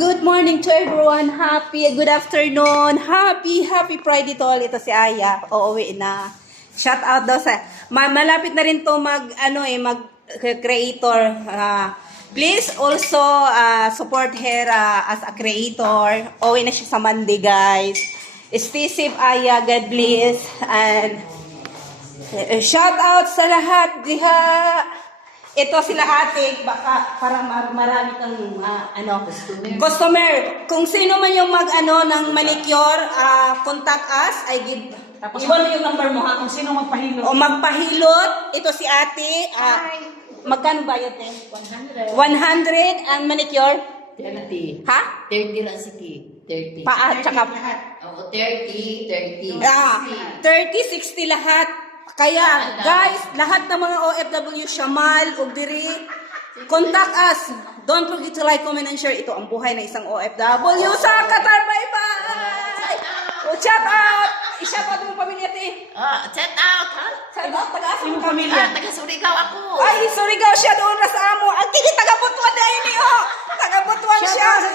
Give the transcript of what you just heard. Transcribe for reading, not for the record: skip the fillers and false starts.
good morning to everyone. Good afternoon. Happy Friday to all. Ito si Aya. Uuwi na. Shout out daw sa malapit na rin to mag creator. Please also support her as a creator. Uuwi na siya sa Monday, guys. Stay safe, Aya. God bless. And shout out sa lahat diha. Ito sila ate, baka para marami kang customer. Kung sino man yung ng manicure, contact us. I give. Tapos iwan mo yung number mo ha, kung sino magpahilot. O magpahilot, ito si ate. Magkano ba yun? 100. 100 ang manicure? 30. Ha? 30 lang sige. 30. Paa, tsaka. Oo, 30. 30, 60 lahat. Kaya, guys, lahat ng mga OFW, Shamal, Ugdiri, contact us. Don't forget to like, comment, and share. Ito ang buhay ng isang OFW sa Qatar. Bye-bye! Shout out! I-shout out mong pamilya, te. Shout out, ha? Shout out, taga-asa mong pamilya. Taga Surigao ako. Ay, Surigao siya doon na sa amo. Ang kiki taga-Butuan na yun, taga-Butuan siya.